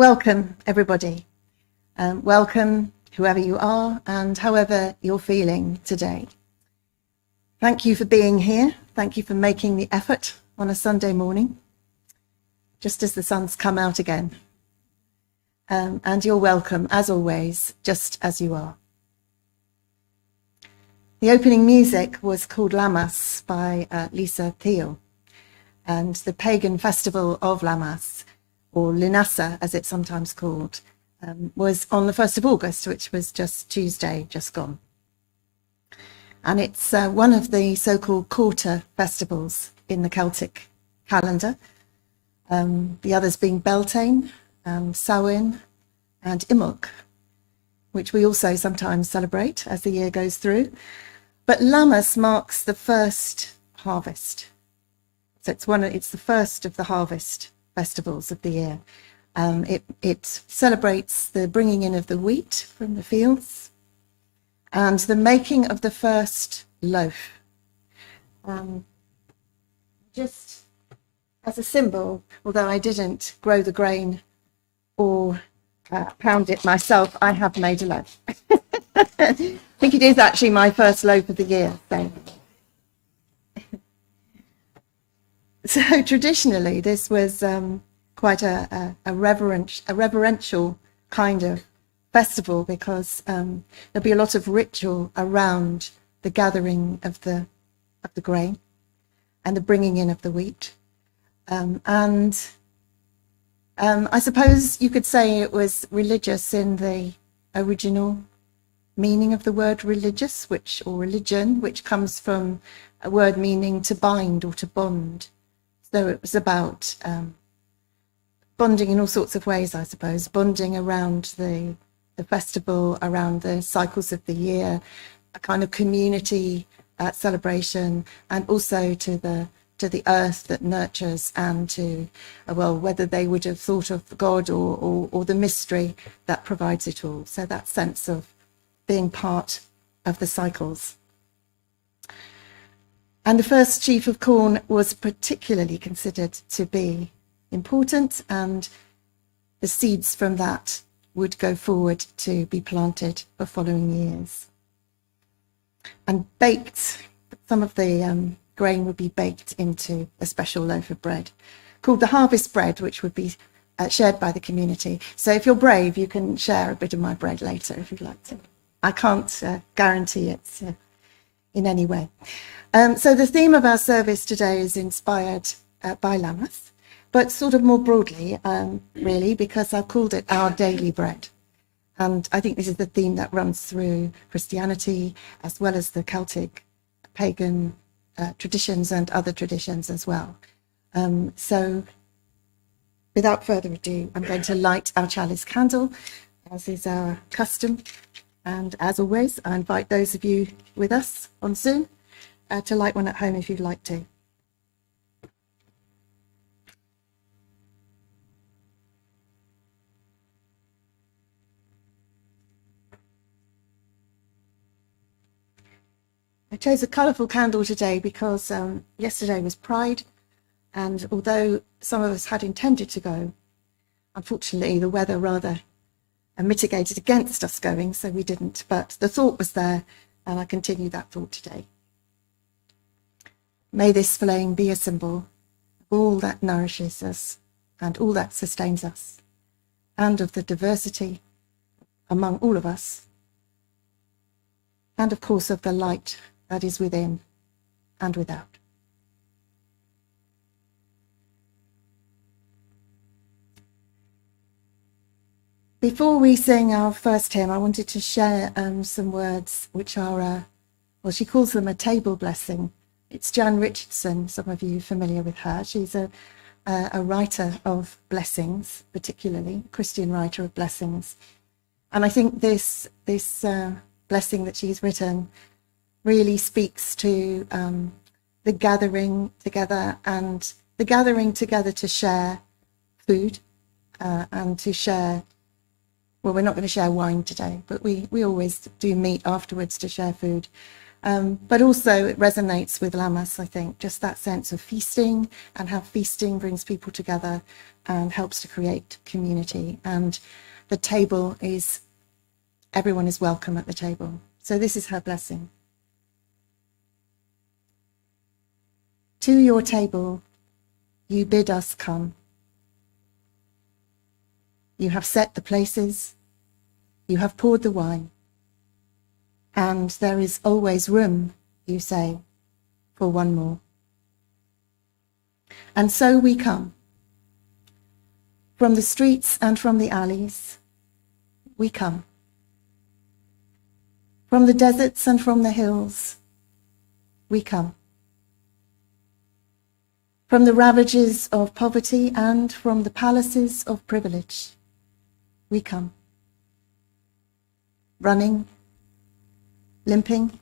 Welcome, everybody. Welcome, whoever you are and however you're feeling today. Thank you for being here. Thank you for making the effort on a Sunday morning, just as the sun's come out again. And you're welcome, as always, just as you are. The opening music was called Lammas by Lisa Thiel, and the pagan festival of Lammas, or Lunasa as it's sometimes called, was on the 1st of August, which was just Tuesday, just gone. And it's one of the so-called quarter festivals in the Celtic calendar, the others being Beltane, Samhain and Imbolc, which we also sometimes celebrate as the year goes through. But Lammas marks the first harvest. So it's the first of the harvest festivals of the year. It celebrates the bringing in of the wheat from the fields and the making of the first loaf. Just as a symbol, although I didn't grow the grain or pound it myself, I have made a loaf. I think it is actually my first loaf of the year. So traditionally, this was quite a reverential kind of festival, because there'll be a lot of ritual around the gathering of the grain and the bringing in of the wheat. I suppose you could say it was religious in the original meaning of the word religious, or religion, which comes from a word meaning to bind or to bond. So it was about bonding in all sorts of ways, I suppose, bonding around the festival, around the cycles of the year, a kind of community celebration, and also to the earth that nurtures, and to, whether they would have thought of God or the mystery that provides it all. So that sense of being part of the cycles. And the first sheaf of corn was particularly considered to be important, and the seeds from that would go forward to be planted for following years. And baked, some of the grain would be baked into a special loaf of bread called the harvest bread, which would be shared by the community. So if you're brave, you can share a bit of my bread later if you'd like to. I can't guarantee it in any way. So the theme of our service today is inspired by Lammas, but sort of more broadly, really, because I've called it Our Daily Bread. And I think this is the theme that runs through Christianity, as well as the Celtic pagan traditions and other traditions as well. So without further ado, I'm going to light our chalice candle, as is our custom. And as always, I invite those of you with us on Zoom to light one at home if you'd like to. I chose a colourful candle today because yesterday was Pride, and although some of us had intended to go, unfortunately the weather rather mitigated against us going, so we didn't, but the thought was there, and I continue that thought today. May this flame be a symbol of all that nourishes us and all that sustains us, and of the diversity among all of us, and of course of the light that is within and without. Before we sing our first hymn, I wanted to share some words which are, she calls them a table blessing. It's Jan Richardson, some of you are familiar with her. She's a writer of blessings, particularly Christian writer of blessings. And I think this blessing that she's written really speaks to the gathering together, and the gathering together to share food and to share, we're not going to share wine today, but we always do meet afterwards to share food. But also it resonates with Lammas, I think, just that sense of feasting and how feasting brings people together and helps to create community. And the table is, everyone is welcome at the table. So this is her blessing. To your table, you bid us come. You have set the places, you have poured the wine, and there is always room, you say, for one more. And so we come. From the streets and from the alleys, we come. From the deserts and from the hills, we come. From the ravages of poverty and from the palaces of privilege, we come. Running, limping,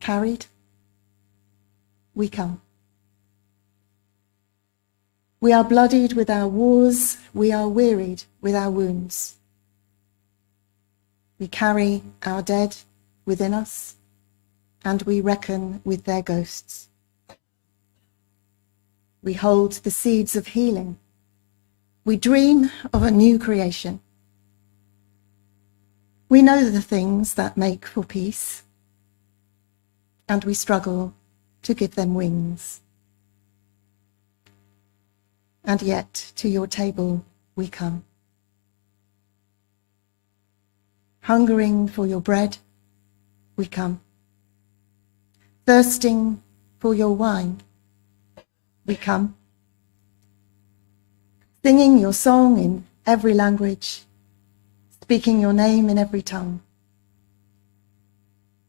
carried, we come. We are bloodied with our wars, we are wearied with our wounds. We carry our dead within us, and we reckon with their ghosts. We hold the seeds of healing. We dream of a new creation. We know the things that make for peace, and we struggle to give them wings. And yet, to your table we come. Hungering for your bread, we come. Thirsting for your wine, we come. Singing your song in every language, speaking your name in every tongue.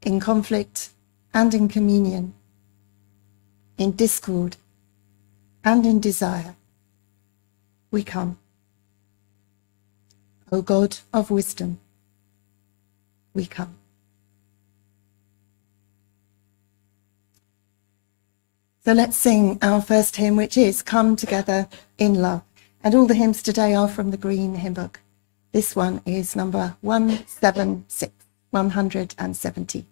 In conflict and in communion, in discord and in desire, we come. O God of wisdom, we come. So let's sing our first hymn, which is Come Together in Love. And all the hymns today are from the Green Hymn Book. This one is number 176, 176.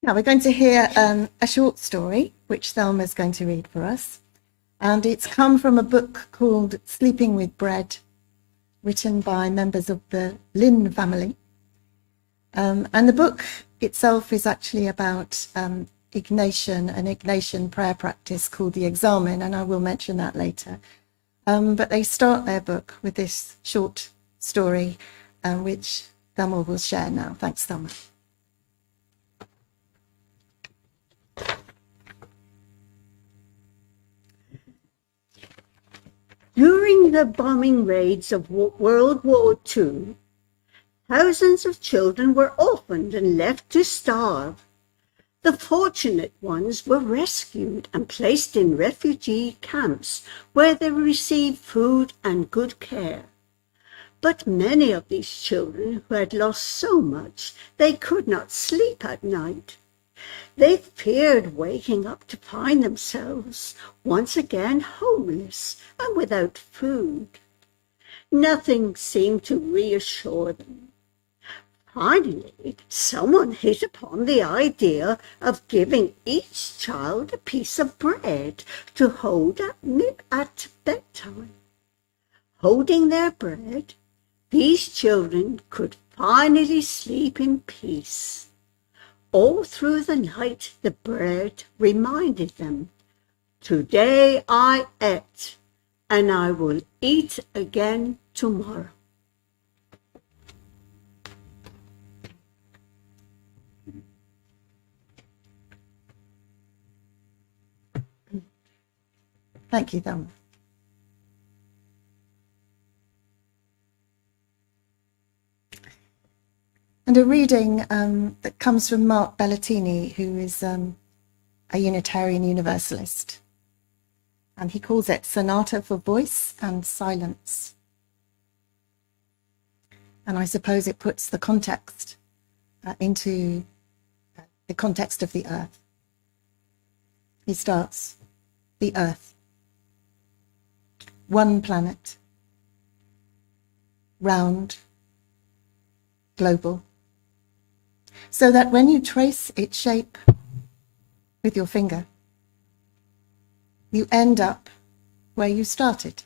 Now we're going to hear a short story, which Thelma's going to read for us. And it's come from a book called Sleeping with Bread, written by members of the Lynn family. And the book itself is actually about an Ignatian prayer practice called the Examen, and I will mention that later. But they start their book with this short story, which Thelma will share now. Thanks, Thelma. During the bombing raids of World War II, thousands of children were orphaned and left to starve. The fortunate ones were rescued and placed in refugee camps where they received food and good care. But many of these children who had lost so much, they could not sleep at night. They feared waking up to find themselves once again homeless and without food. Nothing seemed to reassure them. Finally, someone hit upon the idea of giving each child a piece of bread to hold at bedtime. Holding their bread, these children could finally sleep in peace. All through the night, the bread reminded them, "Today I ate, and I will eat again tomorrow." Thank you, Thelma. And a reading that comes from Mark Bellatini, who is a Unitarian Universalist. And he calls it Sonata for Voice and Silence. And I suppose it puts the context into the context of the earth. He starts, the earth, one planet, round, global, so that when you trace its shape with your finger, you end up where you started.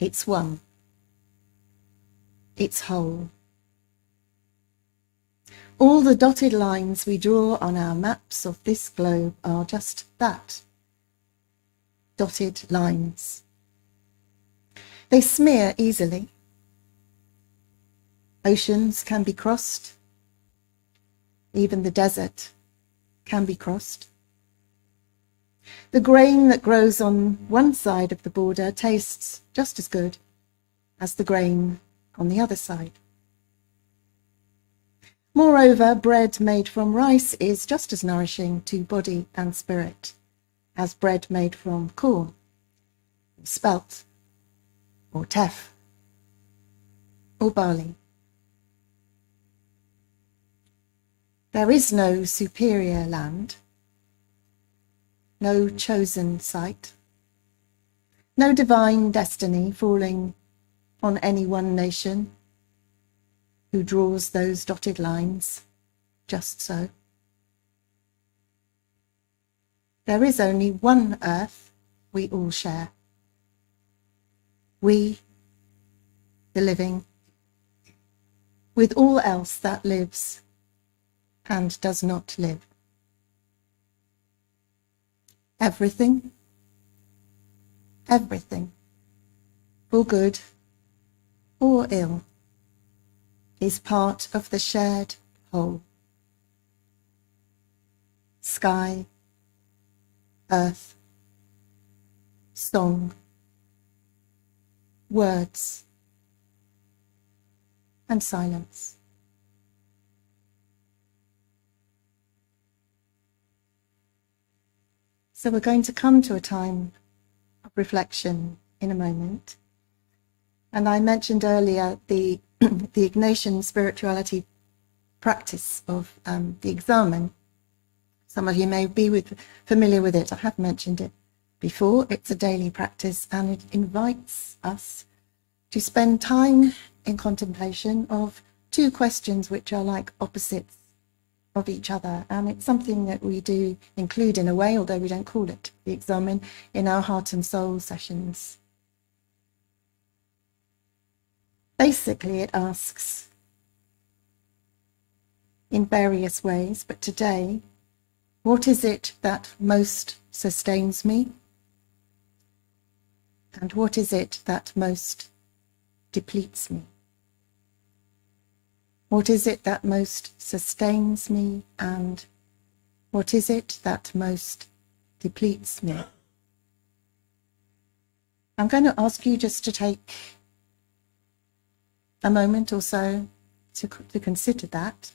It's one. It's whole. All the dotted lines we draw on our maps of this globe are just that, dotted lines. They smear easily. Oceans can be crossed. Even the desert can be crossed. The grain that grows on one side of the border tastes just as good as the grain on the other side. Moreover, bread made from rice is just as nourishing to body and spirit as bread made from corn, or spelt, or teff, or barley. There is no superior land, no chosen site, no divine destiny falling on any one nation who draws those dotted lines just so. There is only one earth we all share. We, the living, with all else that lives and does not live. Everything, for good or ill, is part of the shared whole. Sky, earth, song, words, and silence. So we're going to come to a time of reflection in a moment. And I mentioned earlier the Ignatian spirituality practice of the examen. Some of you may be familiar with it. I have mentioned it before. It's a daily practice, and it invites us to spend time in contemplation of two questions which are like opposites of each other. And it's something that we do include in a way, although we don't call it the examen, in our heart and soul sessions. Basically, it asks in various ways, but today, what is it that most sustains me? And what is it that most depletes me? What is it that most sustains me, and what is it that most depletes me? I'm going to ask you just to take a moment or so to consider that.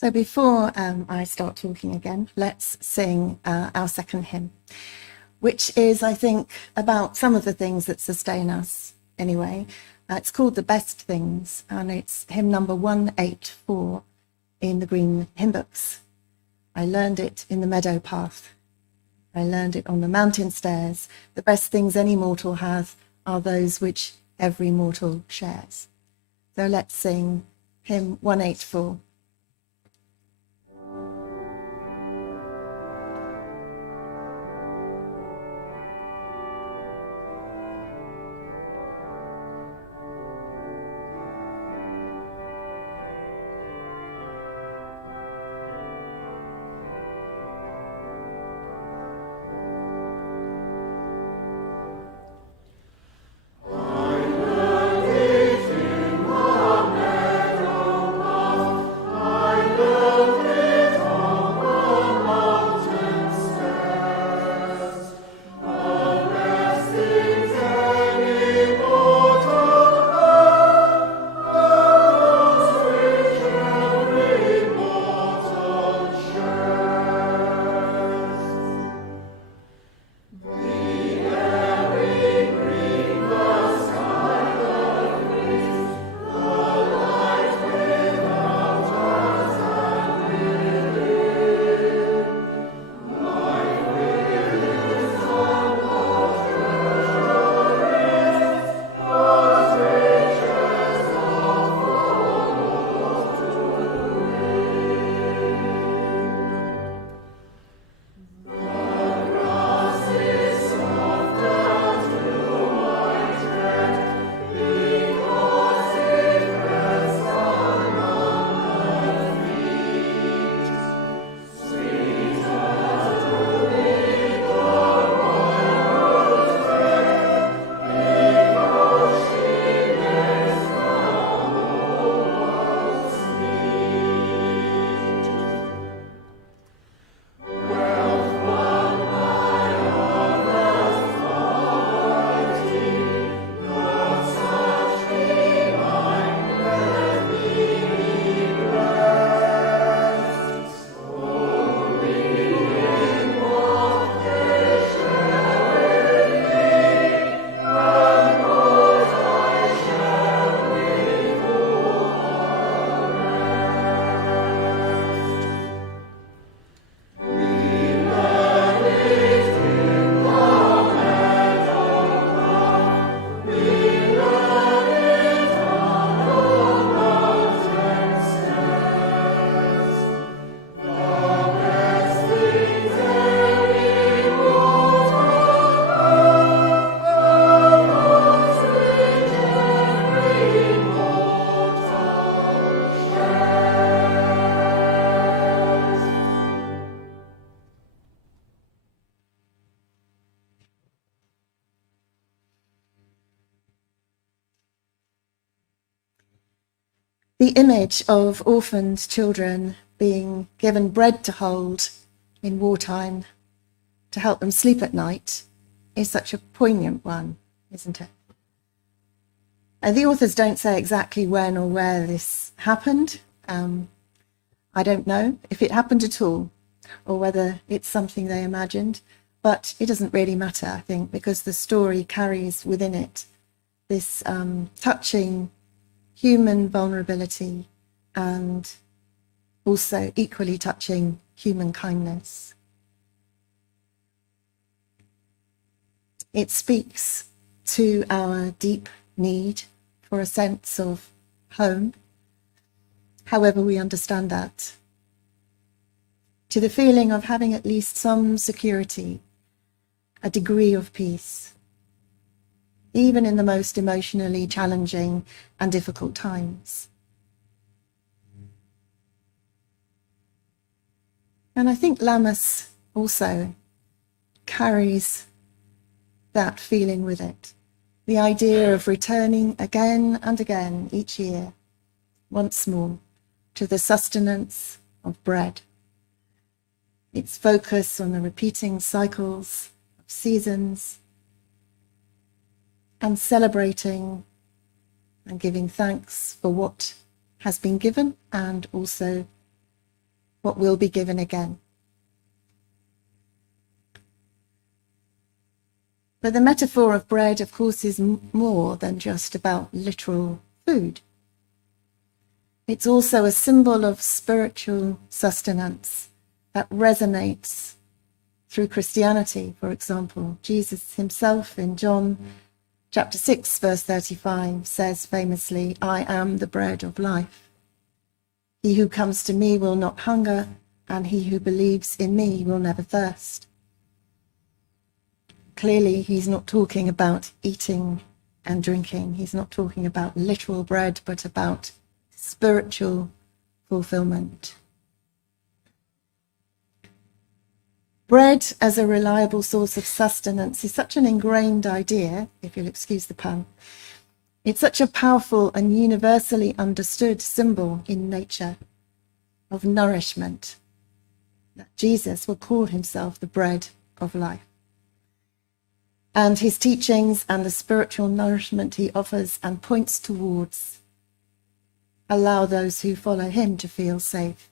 So before I start talking again, let's sing our second hymn, which is, I think, about some of the things that sustain us anyway. It's called The Best Things, and it's hymn number 184 in the Green Hymn Books. I learned it in the meadow path. I learned it on the mountain stairs. The best things any mortal hath are those which every mortal shares. So let's sing hymn 184. The image of orphaned children being given bread to hold in wartime to help them sleep at night is such a poignant one, isn't it? And the authors don't say exactly when or where this happened. I don't know if it happened at all or whether it's something they imagined, but it doesn't really matter, I think, because the story carries within it this touching human vulnerability and also equally touching human kindness. It speaks to our deep need for a sense of home, however we understand that, to the feeling of having at least some security, a degree of peace, even in the most emotionally challenging and difficult times. And I think Lammas also carries that feeling with it, the idea of returning again and again each year, once more, to the sustenance of bread, its focus on the repeating cycles of seasons, and celebrating and giving thanks for what has been given and also what will be given again. But the metaphor of bread, of course, is more than just about literal food. It's also a symbol of spiritual sustenance that resonates through Christianity. For example, Jesus himself in John chapter 6, verse 35 says famously, "I am the bread of life. He who comes to me will not hunger, and he who believes in me will never thirst." Clearly, he's not talking about eating and drinking. He's not talking about literal bread, but about spiritual fulfillment. Bread as a reliable source of sustenance is such an ingrained idea, if you'll excuse the pun. It's such a powerful and universally understood symbol in nature of nourishment that Jesus will call himself the bread of life. And his teachings and the spiritual nourishment he offers and points towards allow those who follow him to feel safe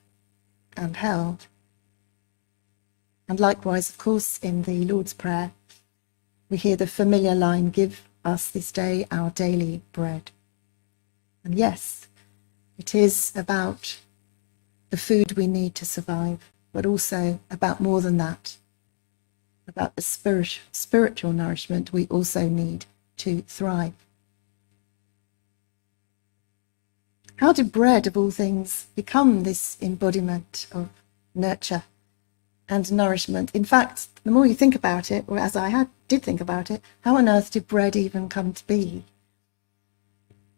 and held. And likewise, of course, in the Lord's Prayer, we hear the familiar line, "Give us this day our daily bread." And yes, it is about the food we need to survive, but also about more than that, about the spiritual nourishment we also need to thrive. How did bread, of all things, become this embodiment of nurture and nourishment? In fact, the more you think about it, or as I did think about it, how on earth did bread even come to be?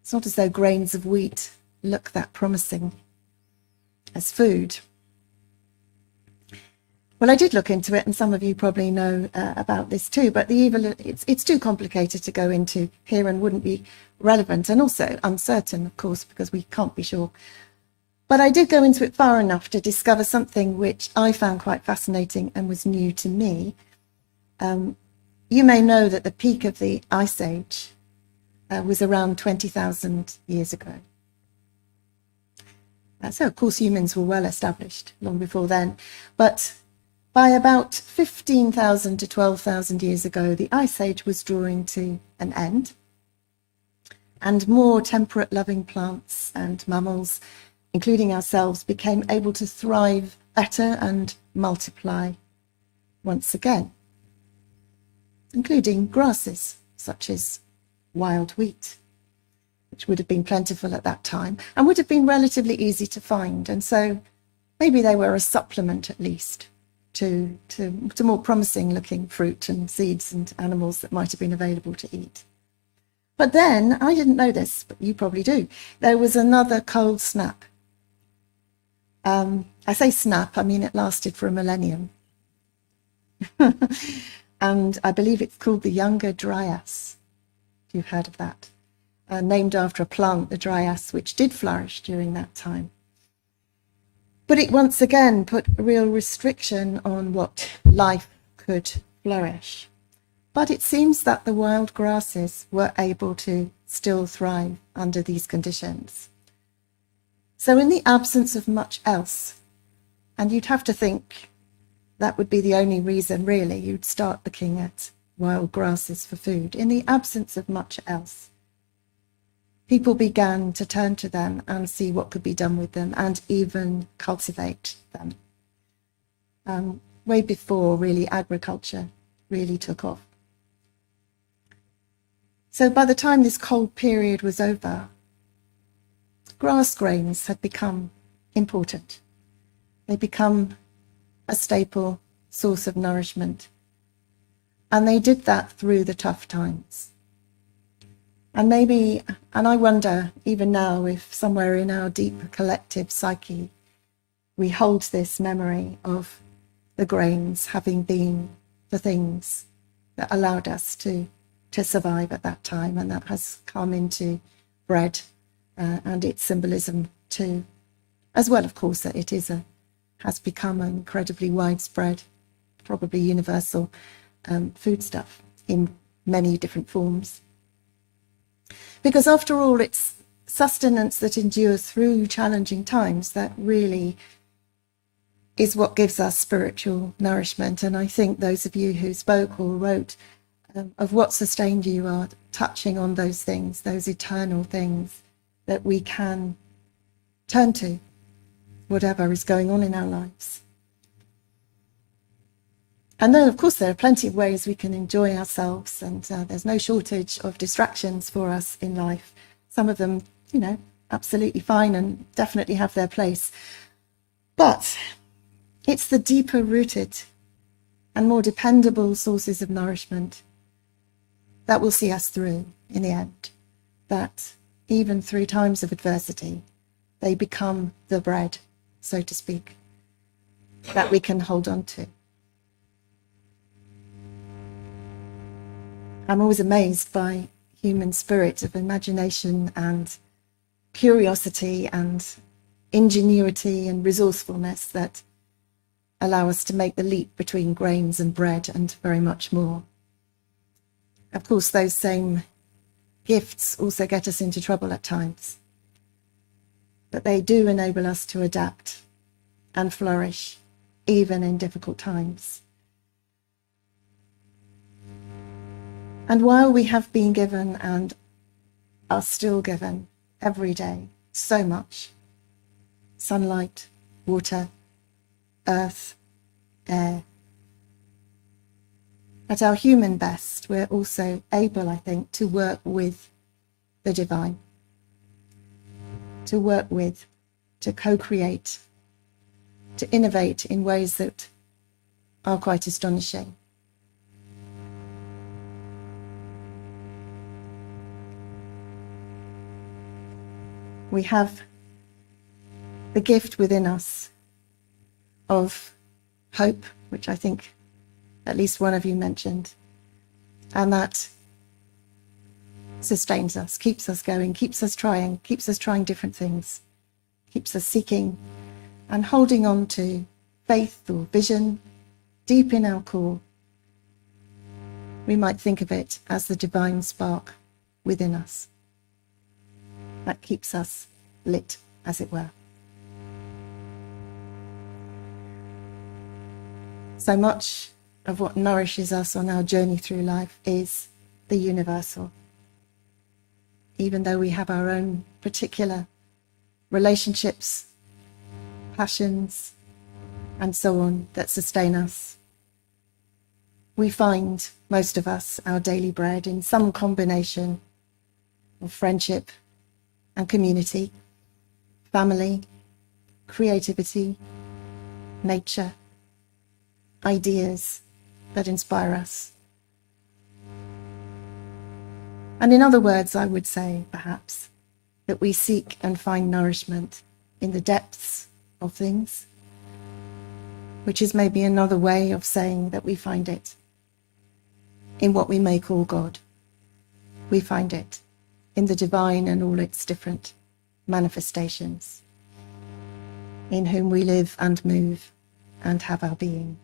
It's not as though grains of wheat look that promising as food. Well, I did look into it, and some of you probably know about this too, but it's too complicated to go into here and wouldn't be relevant, and also uncertain, of course, because we can't be sure. But I did go into it far enough to discover something which I found quite fascinating and was new to me. You may know that the peak of the Ice Age was around 20,000 years ago. So, of course, humans were well established long before then. But by about 15,000 to 12,000 years ago, the Ice Age was drawing to an end. And more temperate loving plants and mammals, including ourselves, became able to thrive better and multiply once again, including grasses such as wild wheat, which would have been plentiful at that time and would have been relatively easy to find. And so maybe they were a supplement, at least, to more promising looking fruit and seeds and animals that might have been available to eat. But then, I didn't know this, but you probably do, there was another cold snap. I say snap, I mean it lasted for a millennium. And I believe it's called the Younger Dryas, if you've heard of that. Named after a plant, the dryas, which did flourish during that time. But it once again put a real restriction on what life could flourish. But it seems that the wild grasses were able to still thrive under these conditions. So in the absence of much else, and you'd have to think that would be the only reason really you'd start looking at wild grasses for food. In the absence of much else, people began to turn to them and see what could be done with them and even cultivate them. Way before really agriculture really took off. So by the time this cold period was over, grass grains had become important. They become a staple source of nourishment. And they did that through the tough times. And I wonder even now if somewhere in our deep collective psyche, we hold this memory of the grains having been the things that allowed us to survive at that time. And that has come into bread and its symbolism too. As well, of course, that it has become an incredibly widespread, probably universal foodstuff in many different forms. Because after all, it's sustenance that endures through challenging times that really is what gives us spiritual nourishment. And I think those of you who spoke or wrote of what sustained you are touching on those things, those eternal things that we can turn to, whatever is going on in our lives. And then, of course, there are plenty of ways we can enjoy ourselves, and there's no shortage of distractions for us in life. Some of them, absolutely fine and definitely have their place. But it's the deeper rooted and more dependable sources of nourishment that will see us through in the end, that even through times of adversity, they become the bread, so to speak, that we can hold on to. I'm always amazed by human spirit of imagination and curiosity and ingenuity and resourcefulness that allow us to make the leap between grains and bread and very much more. Of course, those same gifts also get us into trouble at times, but they do enable us to adapt and flourish even in difficult times. And while we have been given and are still given every day so much, sunlight, water, earth, air, at our human best, we're also able, I think, to work with the divine, to work with, to co-create, to innovate in ways that are quite astonishing. We have the gift within us of hope, which I think at least one of you mentioned, and that sustains us, keeps us going, keeps us trying different things, keeps us seeking and holding on to faith or vision deep in our core. We might think of it as the divine spark within us that keeps us lit, as it were. So much of what nourishes us on our journey through life is the universal. Even though we have our own particular relationships, passions, and so on that sustain us, we find, most of us, our daily bread in some combination of friendship and community, family, creativity, nature, ideas that inspire us. And in other words, I would say, perhaps, that we seek and find nourishment in the depths of things, which is maybe another way of saying that we find it in what we may call God. We find it in the divine and all its different manifestations, in whom we live and move and have our being.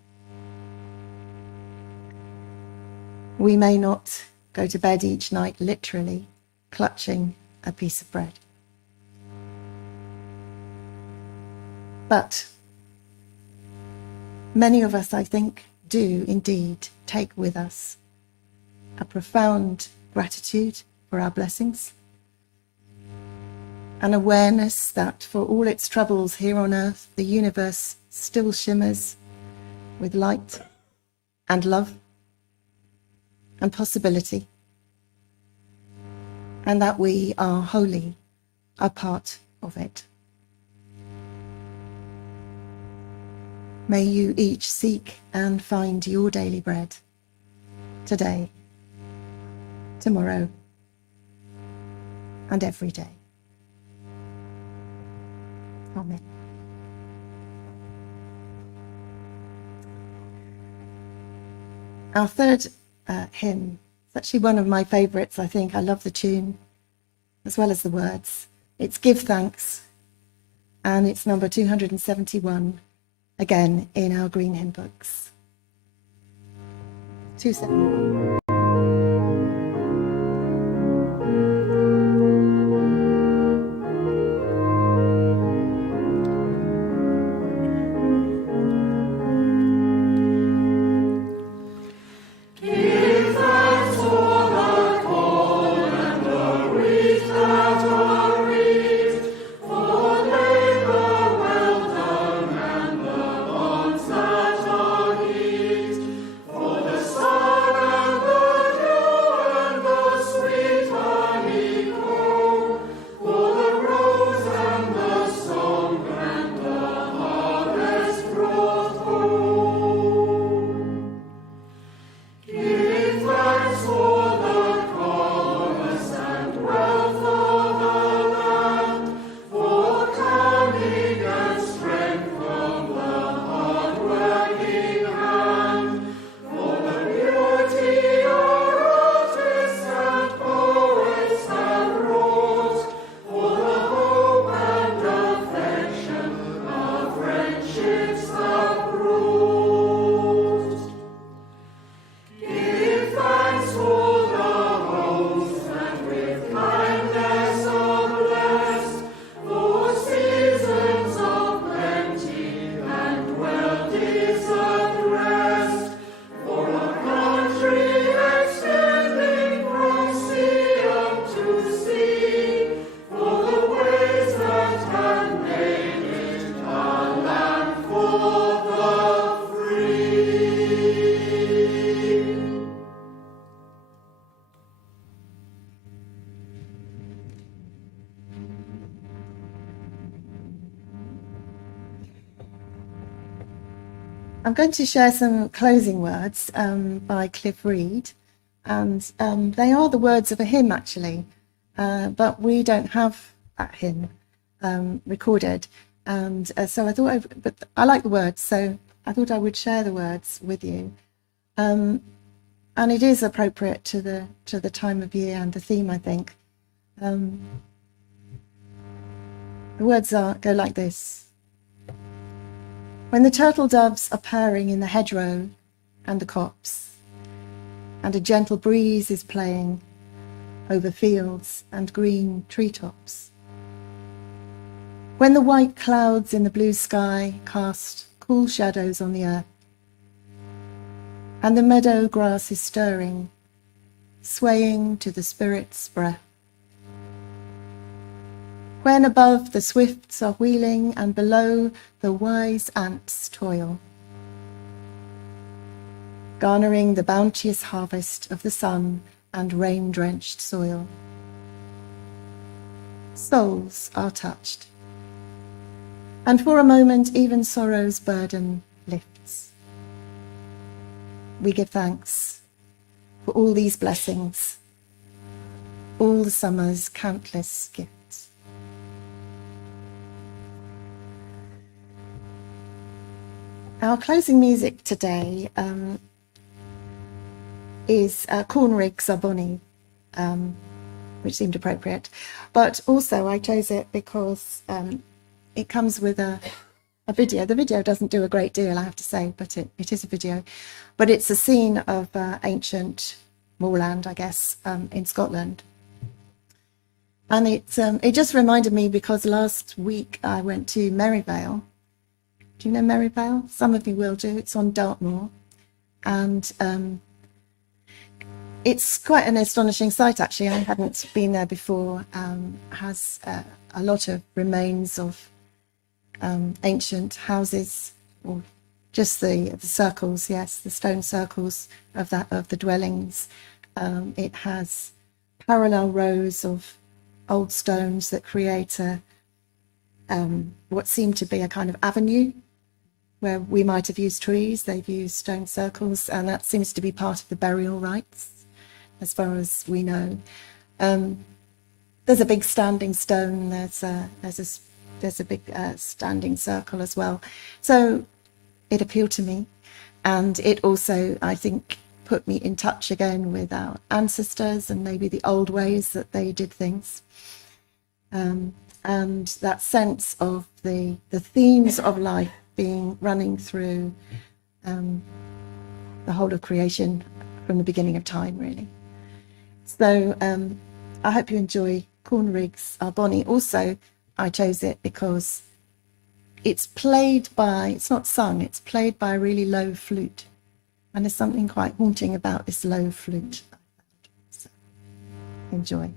We may not go to bed each night literally clutching a piece of bread, but many of us, I think, do indeed take with us a profound gratitude for our blessings, an awareness that for all its troubles here on earth, the universe still shimmers with light and love and possibility, and that we are wholly a part of it. May you each seek and find your daily bread today, tomorrow, and every day. Amen. Our third hymn is actually one of my favourites, I think. I love the tune as well as the words. It's Give Thanks, and it's number 271, again in our green hymn books. 271. I'm going to share some closing words by Cliff Reed, and they are the words of a hymn actually, but we don't have that hymn recorded, and so I thought, but I like the words, so I thought I would share the words with you, and it is appropriate to the time of year and the theme, I think. The words go like this. When the turtle doves are purring in the hedgerow and the copse, and a gentle breeze is playing over fields and green treetops. When the white clouds in the blue sky cast cool shadows on the earth, and the meadow grass is stirring, swaying to the spirit's breath. When above the swifts are wheeling and below the wise ants toil, garnering the bounteous harvest of the sun and rain-drenched soil. Souls are touched, and for a moment even sorrow's burden lifts. We give thanks for all these blessings, all the summer's countless gifts. Our closing music today is Corn Rigs Are Bonny, which seemed appropriate. But also I chose it because it comes with a video. The video doesn't do a great deal, I have to say, but it is a video. But it's a scene of ancient moorland, I guess, in Scotland. And it just reminded me because last week I went to Merivale. Do you know Merivale? Some of you will do. It's on Dartmoor. And it's quite an astonishing sight, actually. I hadn't been there before. Has a lot of remains of ancient houses, or just the circles, yes, the stone circles of the dwellings. It has parallel rows of old stones that create what seemed to be a kind of avenue. Where we might have used trees, they've used stone circles, and that seems to be part of the burial rites, as far as we know. There's a big standing stone. There's a big standing circle as well. So it appealed to me, and it also, I think, put me in touch again with our ancestors and maybe the old ways that they did things. And that sense of the themes of life running through the whole of creation from the beginning of time, really. So I hope you enjoy Corn Rigs Are Bonny. Also, I chose it because it's not sung, it's played by a really low flute. And there's something quite haunting about this low flute. So, enjoy.